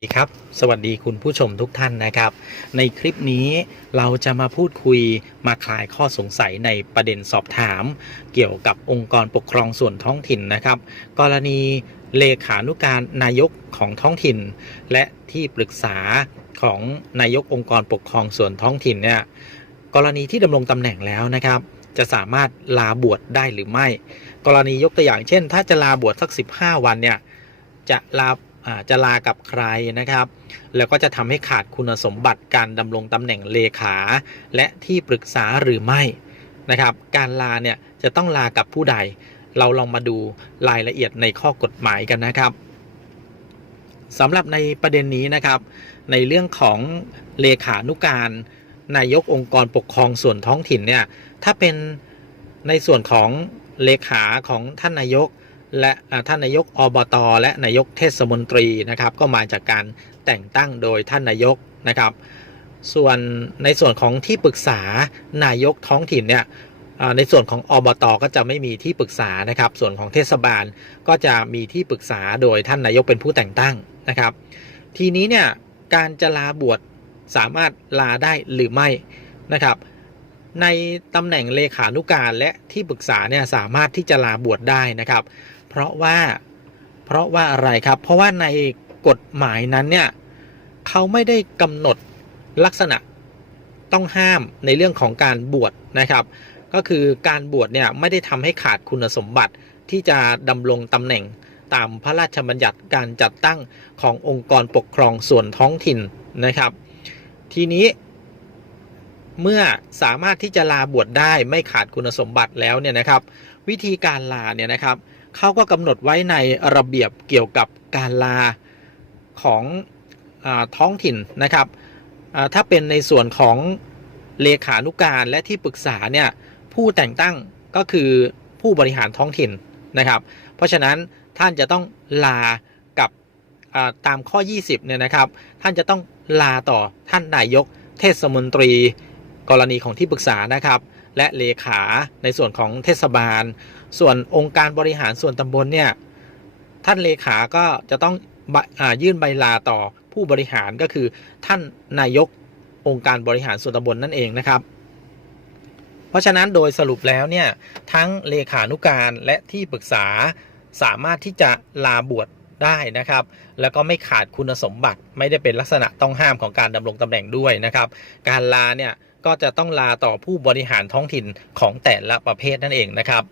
สวัสดีครับ สวัสดีคุณผู้ชมทุกท่านนะครับ ในคลิปนี้เราจะมาพูดคุยมาคลายข้อสงสัยในประเด็นสอบถาม เกี่ยวกับองค์กรปกครองส่วนท้องถิ่นนะครับ กรณีเลขานุการนายกของท้องถิ่น และที่ปรึกษาของนายกองค์กรปกครองส่วนท้องถิ่นเนี่ยกรณีที่ดำรงตำแหน่งแล้วนะครับ จะสามารถลาบวชได้หรือไม่ กรณียกตัวอย่างเช่น ถ้าจะลาบวชสัก 15 วันเนี่ยจะลา จะลากับใครนะครับ แล้วก็จะทำให้ขาดคุณสมบัติการดำรงตำแหน่งเลขา และที่ปรึกษาหรือไม่นะครับ การลาเนี่ยจะต้องลากับผู้ใด เราลองมาดูรายละเอียดในข้อกฎหมายกันนะครับสำหรับในประเด็นนี้นะครับ ในเรื่องของเลขานุการนายกองค์กรปกครองส่วนท้องถิ่นเนี่ยถ้าเป็นในส่วนของเลขาของท่านนายก และท่านนายกอบตและนายกเทศมนตรีนะครับก็มาจากการแต่งตั้งโดยท่านนายกนะครับ ส่วนในส่วนของที่ปรึกษานายกท้องถิ่นเนี่ยในส่วนของอบตก็จะไม่มีที่ปรึกษานะครับ ส่วนของเทศบาลก็จะมีที่ปรึกษาโดยท่านนายกเป็นผู้แต่งตั้งนะครับ ทีนี้เนี่ยการจะลาบวชสามารถลาได้หรือไม่นะครับ ในตำแหน่งเลขานุการและที่ปรึกษาเนี่ยสามารถที่จะลาบวชได้นะครับ เพราะว่าเพราะว่าอะไรครับ เพราะว่าในกฎหมายนั้นเนี่ยเขาไม่ได้กำหนดลักษณะต้องห้ามในเรื่องของการบวชนะครับ ก็คือการบวชเนี่ยไม่ได้ทำให้ขาดคุณสมบัติที่จะดำรงตำแหน่งตามพระราชบัญญัติการจัดตั้งขององค์กรปกครองส่วนท้องถิ่นนะครับ ทีนี้เมื่อสามารถที่จะลาบวชได้ไม่ขาดคุณสมบัติแล้วเนี่ยนะครับ วิธีการลาเนี่ยนะครับ เขาก็กำหนดไว้ในระเบียบเกี่ยวกับการลาของอท้องถิ่นนะครับ ถ้าเป็นในส่วนของเลขานุการและที่ปรึกษาเนี่ยผู้แต่งตั้งก็คือผู้บริหารท้องถิ่นนะครับ เพราะฉะนั้นท่านจะต้องลากับอ่าตามข้อ 20เนี่ยนะครับ ท่านจะต้องลาต่อท่านนายกเทศมนตรีกรณีของที่ปรึกษานะครับ และเลขาในส่วนของเทศบาล ส่วนองค์การบริหารส่วนตำบลเนี่ยท่านเลขาก็จะต้องอยื่นใบลาต่อผู้บริหารก็คือท่านนายกองค์การบริหารส่วนตำบลนั่นเองนะครับ เพราะฉะนั้นโดยสรุปแล้วเนี่ยทั้งเลขานุการและที่ปรึกษาสามารถที่จะลาบวชได้นะครับ แล้วก็ไม่ขาดคุณสมบัติไม่ได้เป็นลักษณะต้องห้ามของการดำรงตำแหน่งด้วยนะครับ การลาเนี่ย ก็จะต้องลาต่อผู้บริหารท้องถิ่นของแต่ละประเภทนั่นเองนะครับ